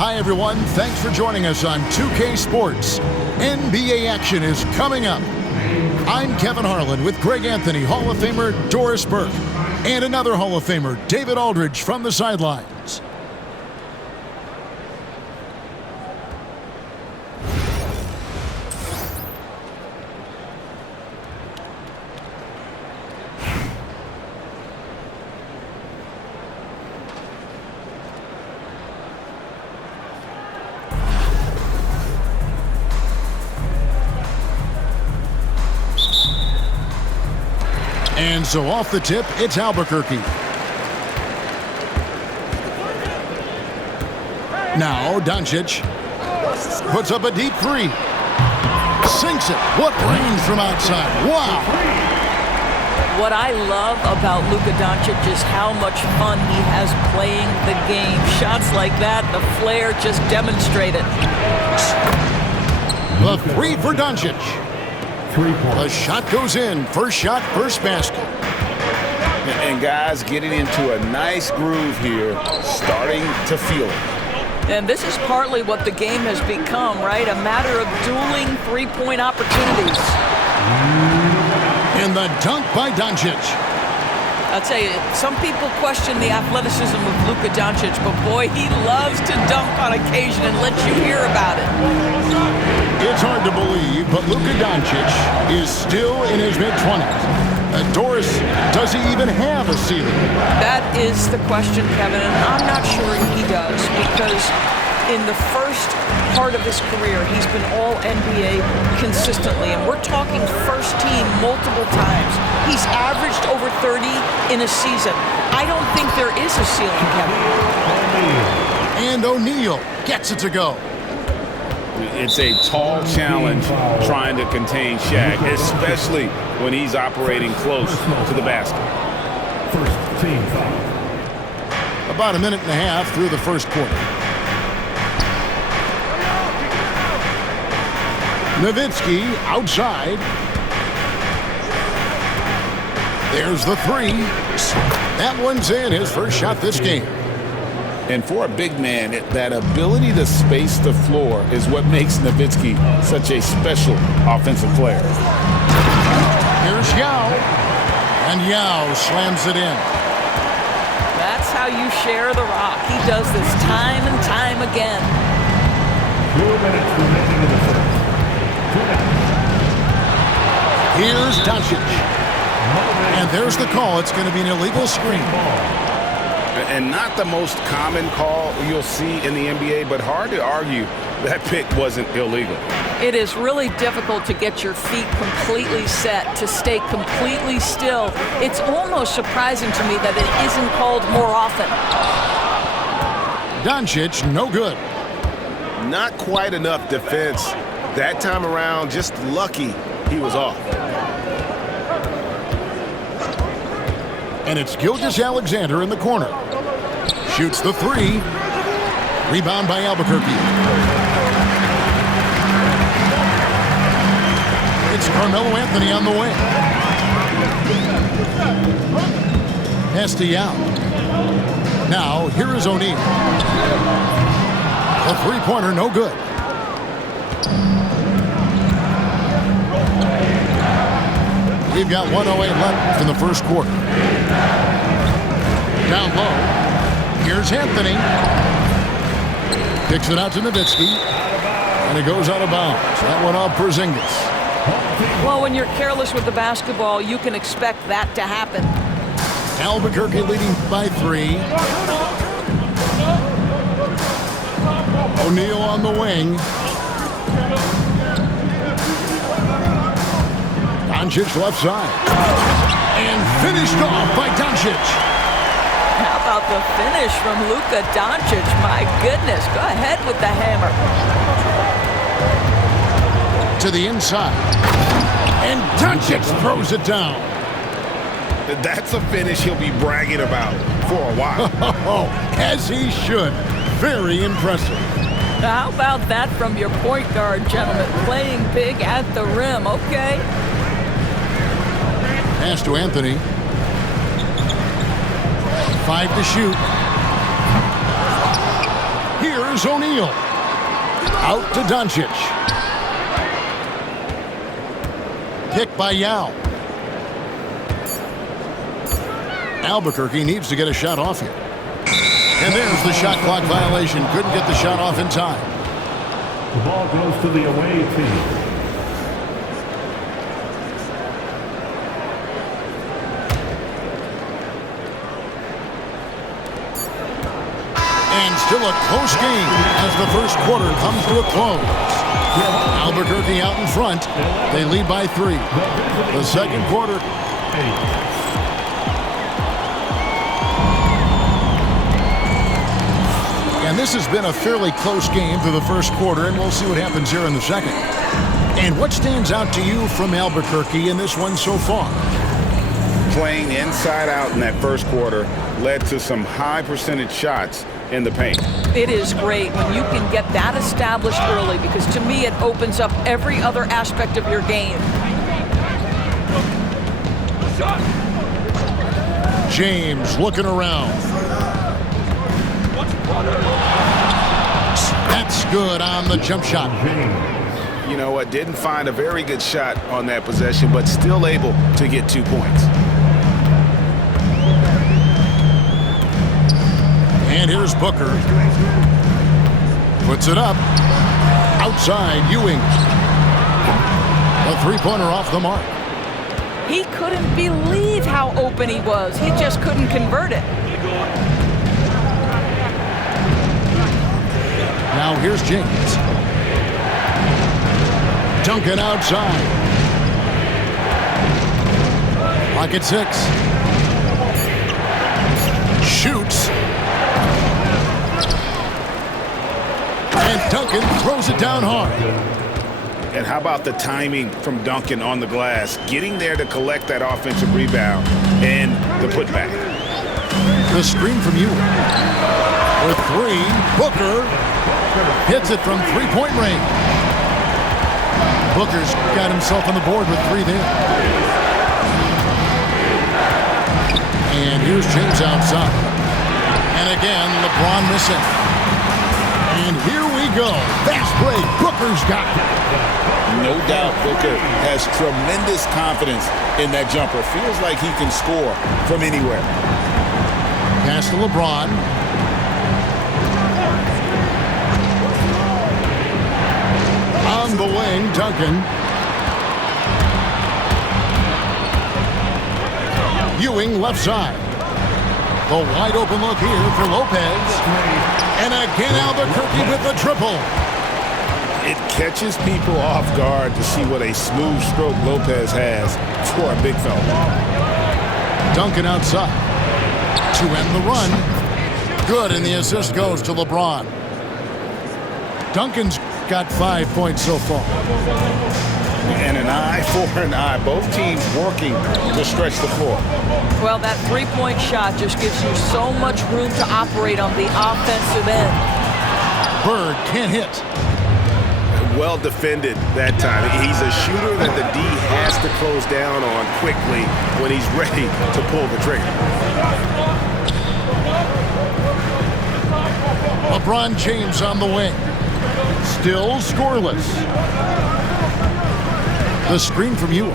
Hi, everyone. Thanks for joining us on 2K Sports. NBA action is coming up. I'm Kevin Harlan with Greg Anthony, Hall of Famer Doris Burke, and another Hall of Famer, David Aldridge, from the sidelines. And so off the tip, it's Albuquerque. Now Doncic puts up a deep three. Sinks it. What range from outside. Wow. What I love about Luka Doncic is how much fun he has playing the game. Shots like that, the flair just demonstrated. The three for Doncic. The shot goes in. First shot, first basket. And guys getting into a nice groove here, starting to feel it. And this is partly what the game has become, right? A matter of dueling three-point opportunities. And the dunk by Doncic. I'll tell you, some people question the athleticism of Luka Doncic, but boy, he loves to dunk on occasion and let you hear about it. It's hard to believe, but Luka Doncic is still in his mid-20s. Doris, does he even have a ceiling? That is the question, Kevin, and I'm not sure he does, because in the first part of his career, he's been all NBA consistently, and we're talking first team multiple times. He's averaged over 30 in a season. I don't think there is a ceiling, Kevin. And O'Neal gets it to go. It's a tall challenge trying to contain Shaq, especially when he's operating close to the basket. First team foul. About a minute and a half through the first quarter. Nowitzki outside. There's the three. That one's in, his first shot this game. And for a big man, that ability to space the floor is what makes Nowitzki such a special offensive player. Here's Yao. And Yao slams it in. That's how you share the rock. He does this time and time again. 2 minutes remaining in the first. Here's Doncic. And there's the call. It's going to be an illegal screen. And not the most common call you'll see in the NBA, but hard to argue that pick wasn't illegal. It is really difficult to get your feet completely set, to stay completely still. It's almost surprising to me that it isn't called more often. Doncic, no good. Not quite enough defense. That time around, just lucky he was off. And it's Gilgeous-Alexander in the corner. Shoots the three. Rebound by Albuquerque. It's Carmelo Anthony on the wing. Pass to Yao. Now, here is O'Neal. The three-pointer, no good. We've got 1:08 left in the first quarter. Down low. Here's Anthony. Kicks it out to Nowitzki. And it goes out of bounds. That one off Porzingis. Well, when you're careless with the basketball, you can expect that to happen. Albuquerque leading by 3. O'Neal on the wing. Doncic left side. And finished off by Doncic. How about the finish from Luka Doncic? My goodness, go ahead with the hammer. To the inside. And Doncic throws it down. That's a finish he'll be bragging about for a while. As he should. Very impressive. How about that from your point guard, gentlemen? Playing big at the rim, okay? Pass to Anthony. 5 to shoot. Here's O'Neal. Out to Doncic. Picked by Yao. Albuquerque needs to get a shot off here. And there's the shot clock violation. Couldn't get the shot off in time. The ball goes to the away team. And still a close game as the first quarter comes to a close. Albuquerque out in front. They lead by 3. The second quarter. And this has been a fairly close game through the first quarter, and we'll see what happens here in the second. And what stands out to you from Albuquerque in this one so far? Playing inside out in that first quarter led to some high percentage shots in the paint. It is great when you can get that established early, because to me it opens up every other aspect of your game. James looking around. That's good on the jump shot. You know what? Didn't find a very good shot on that possession, but still able to get 2 points. And here's Booker. Puts it up. Outside, Ewing. A three-pointer off the mark. He couldn't believe how open he was. He just couldn't convert it. Now here's James. Duncan outside. Pocket 6. Shoots. And Duncan throws it down hard. And how about the timing from Duncan on the glass, getting there to collect that offensive rebound and the putback. The screen from you. For 3, Booker hits it from three-point range. Booker's got himself on the board with 3 there. And here's James outside. And again, LeBron missing. And here we go. Fast break. Booker's got it. No doubt Booker has tremendous confidence in that jumper. Feels like he can score from anywhere. Pass to LeBron. On the wing, Duncan. Ewing left side. The wide open look here for Lopez. And again, Albuquerque with the triple. It catches people off guard to see what a smooth stroke Lopez has for a big fella. Duncan outside to end the run. Good, and the assist goes to LeBron. Duncan's got 5 points so far. And an eye for an eye. Both teams working to stretch the floor. Well, that three-point shot just gives you so much room to operate on the offensive end. Bird can't hit. Well defended that time. He's a shooter that the D has to close down on quickly when he's ready to pull the trigger. LeBron James on the wing. Still scoreless. The screen from Ewing.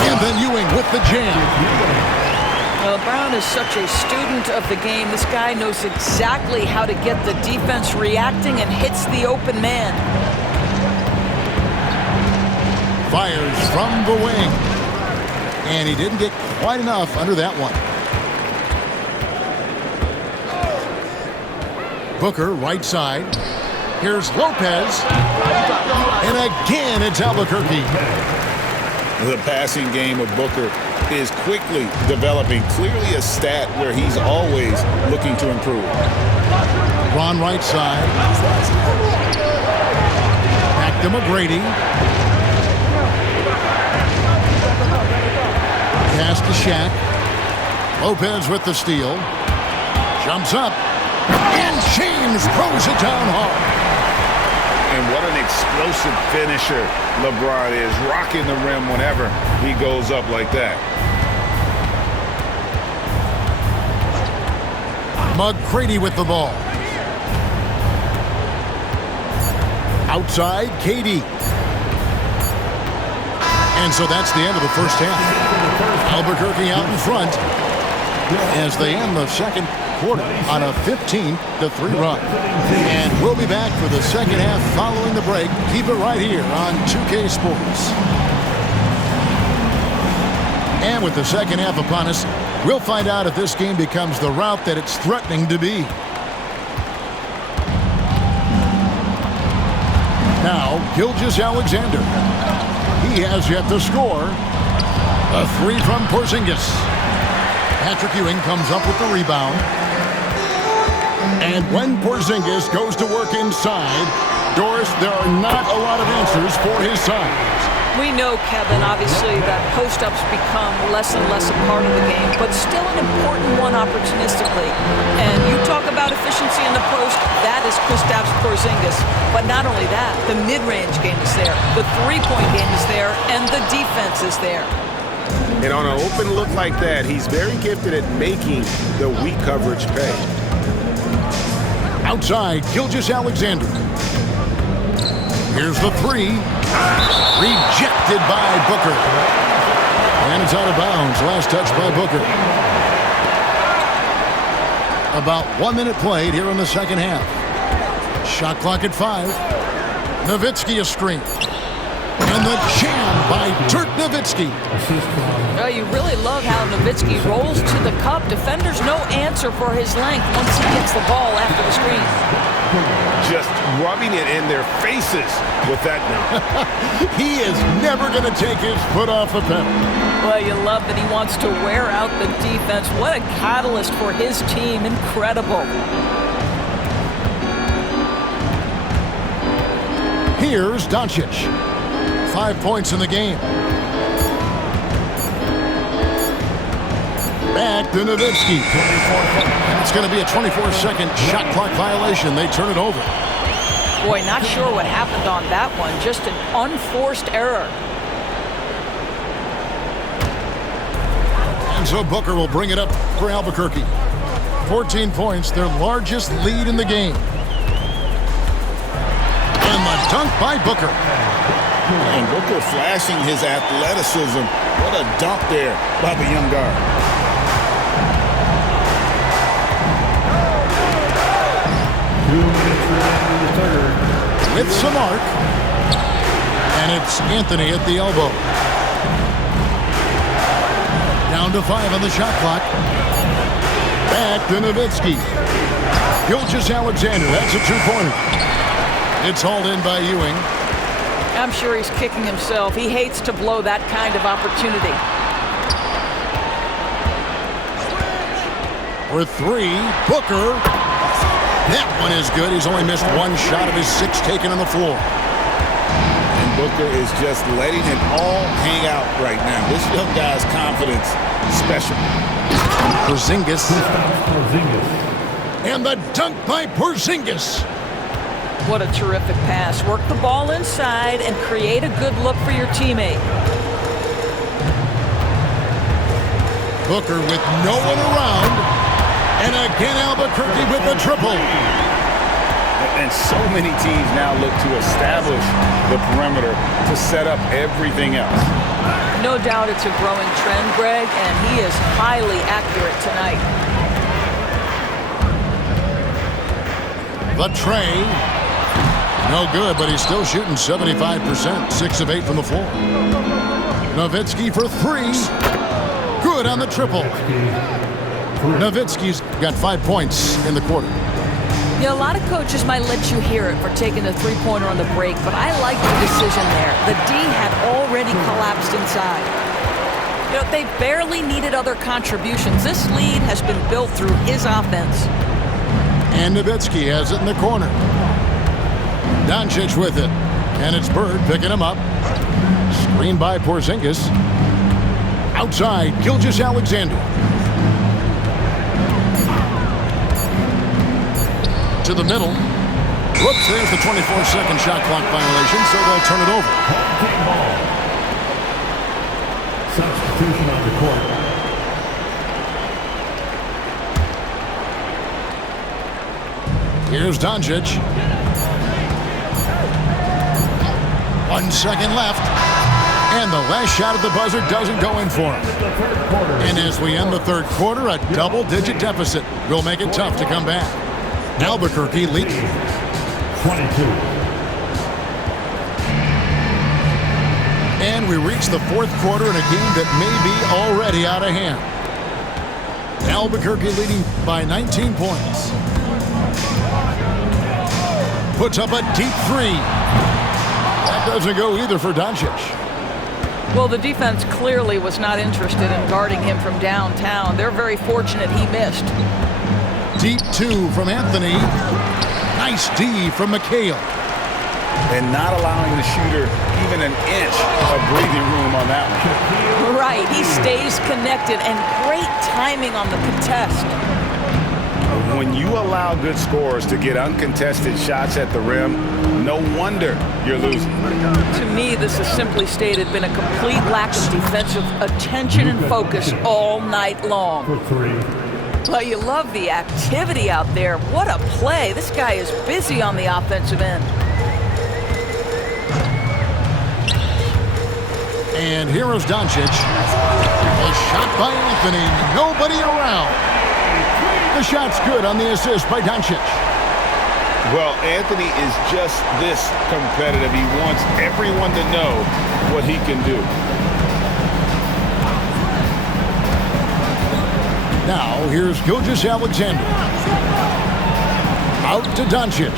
And then Ewing with the jam. Well, Brown is such a student of the game. This guy knows exactly how to get the defense reacting and hits the open man. Fires from the wing. And he didn't get quite enough under that one. Booker, right side. Here's Lopez. And again, it's Albuquerque. The passing game of Booker is quickly developing. Clearly a stat where he's always looking to improve. Ron right side. Back to McGrady. Pass to Shaq. Lopez with the steal. Jumps up. And James throws it down hard. And what an explosive finisher LeBron is, rocking the rim whenever he goes up like that. McCready with the ball. Outside, KD. And so that's the end of the first half. Albuquerque out in front as they end the second quarter on a 15-3 run. And we'll be back for the second half following the break. Keep it right here on 2K Sports. And with the second half upon us, we'll find out if this game becomes the route that it's threatening to be. Now, Gilgeous-Alexander. He has yet to score. A three from Porzingis. Patrick Ewing comes up with the rebound. And when Porzingis goes to work inside, Doris, there are not a lot of answers for his size. We know, Kevin, obviously, that post-ups become less and less a part of the game, but still an important one opportunistically. And you talk about efficiency in the post, that is Kristaps Porzingis. But not only that, the mid-range game is there, the three-point game is there, and the defense is there. And on an open look like that, he's very gifted at making the weak coverage pay. Outside, Gilgeous-Alexander. Here's the three. Rejected by Booker. And it's out of bounds. Last touch by Booker. About 1 minute played here in the second half. Shot clock at 5. Nowitzki a screen. And the jam by Dirk Nowitzki. Well, you really love how Nowitzki rolls to the cup. Defenders no answer for his length once he gets the ball after the screen. Just rubbing it in their faces with that now. He is never going to take his foot off the pedal. Well, you love that he wants to wear out the defense. What a catalyst for his team. Incredible. Here's Doncic. 5 points in the game. Back to Nowitzki. It's going to be a 24-second shot clock violation. They turn it over. Boy, not sure what happened on that one. Just an unforced error. And so Booker will bring it up for Albuquerque. 14 points, their largest lead in the game. And the dunk by Booker. And Booker flashing his athleticism. What a dunk there by the young guard. With some arc. And it's Anthony at the elbow. Down to 5 on the shot clock. Back to Nowitzki. Gilgeous-Alexander, that's a two-pointer. It's hauled in by Ewing. I'm sure he's kicking himself. He hates to blow that kind of opportunity. For 3, Booker. That one is good. He's only missed one shot of his 6 taken on the floor. And Booker is just letting it all hang out right now. This young guy's confidence is special. Porzingis. And the dunk by Porzingis. What a terrific pass. Work the ball inside and create a good look for your teammate. Booker with no one around. And again, Albuquerque with the triple. And so many teams now look to establish the perimeter to set up everything else. No doubt it's a growing trend, Greg, and he is highly accurate tonight. The tray. No good, but he's still shooting 75%. 6 of 8 from the floor. Nowitzki for 3. Good on the triple. Nowitzki's got 5 points in the quarter. Yeah, a lot of coaches might let you hear it for taking the three-pointer on the break, but I like the decision there. The D had already collapsed inside. You know, they barely needed other contributions. This lead has been built through his offense. And Nowitzki has it in the corner. Doncic with it. And it's Bird picking him up. Screen by Porzingis. Outside, Gilgeous-Alexander. To the middle. Whoops, there's the 24-second shot clock violation, so they'll turn it over. Substitution on the court. Here's Doncic. 1 second left. And the last shot at the buzzer doesn't go in for him. And as we end the third quarter, a double-digit deficit will make it tough to come back. Albuquerque leading 22. And we reach the fourth quarter in a game that may be already out of hand. Albuquerque leading by 19 points. Puts up a deep three. That doesn't go either for Doncic. Well, the defense clearly was not interested in guarding him from downtown. They're very fortunate he missed. Deep two from Anthony. Nice D from McHale. And not allowing the shooter even an inch of breathing room on that one. Right, he stays connected, and great timing on the contest. When you allow good scorers to get uncontested shots at the rim, no wonder you're losing. To me, this is simply stated been a complete lack of defensive attention and focus all night long. For 3. Well, you love the activity out there. What a play. This guy is busy on the offensive end. And here is Doncic. A shot by Anthony. Nobody around. The shot's good on the assist by Doncic. Well, Anthony is just this competitive. He wants everyone to know what he can do. Now, here's Gilgeous-Alexander. Out to Doncic.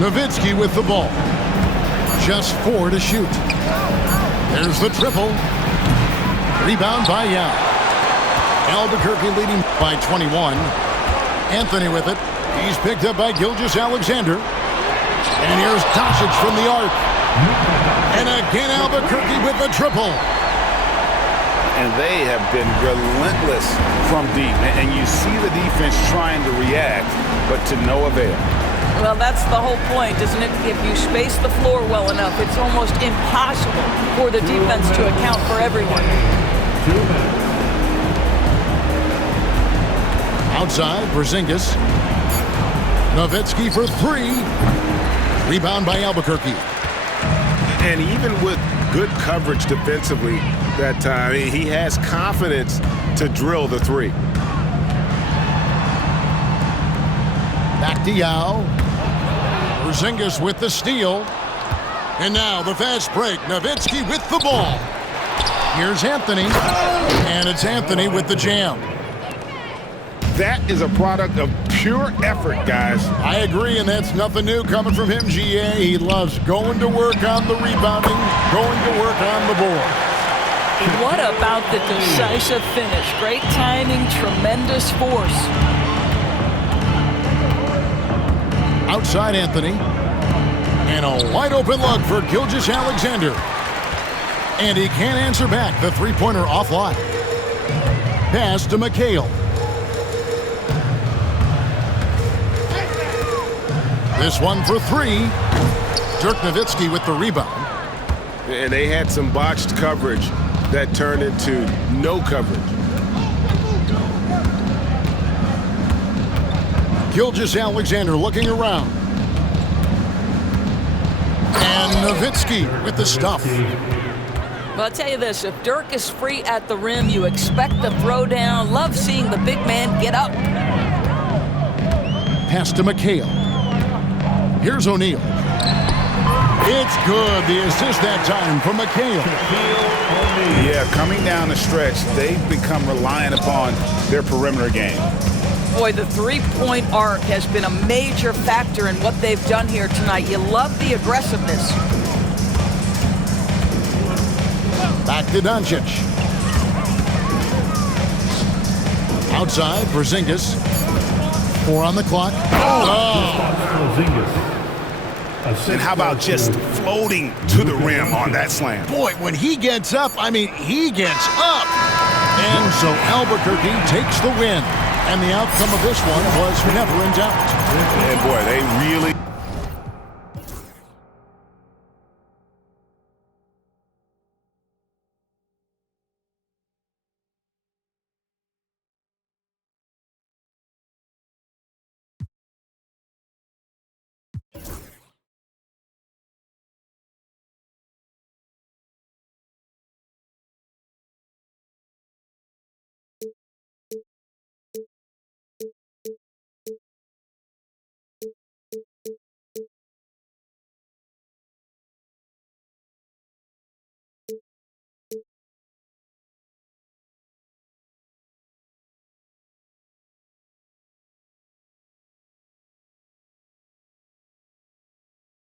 Nowitzki with the ball. Just 4 to shoot. There's the triple. Rebound by Yao. Albuquerque leading by 21. Anthony with it. He's picked up by Gilgeous-Alexander. And here's Doncic from the arc. And again Albuquerque with the triple. And they have been relentless from deep. And you see the defense trying to react, but to no avail. Well, that's the whole point, isn't it? If you space the floor well enough, it's almost impossible for the defense to account for everyone. Outside, Porzingis. Nowitzki for 3. Rebound by Albuquerque. And even with good coverage defensively that time, he has confidence to drill the 3. Back to Yao. Porzingis with the steal. And now the fast break. Nowitzki with the ball. Here's Anthony. And it's Anthony with the jam. That is a product of pure effort, guys. I agree, and that's nothing new coming from him, GA. He loves going to work on the rebounding, going to work on the board. What about the decisive finish? Great timing, tremendous force. Outside Anthony. And a wide open look for Gilgeous-Alexander. And he can't answer back. The three-pointer offline. Pass to McHale. This one for 3. Dirk Nowitzki with the rebound. And they had some botched coverage that turned into no coverage. Gilgeous-Alexander looking around. And Nowitzki with the stuff. Well, I'll tell you this, if Dirk is free at the rim, you expect the throwdown. Love seeing the big man get up. Pass to McHale. Here's O'Neal. It's good. The assist that time from McHale. Yeah, coming down the stretch, they've become reliant upon their perimeter game. Boy, the three-point arc has been a major factor in what they've done here tonight. You love the aggressiveness. Back to Doncic. Outside, Porzingis. 4 on the clock. And how about just floating to the rim on that slam? Boy, when he gets up, I mean, he gets up. And so Albuquerque takes the win. And the outcome of this one was never in doubt. And boy, they really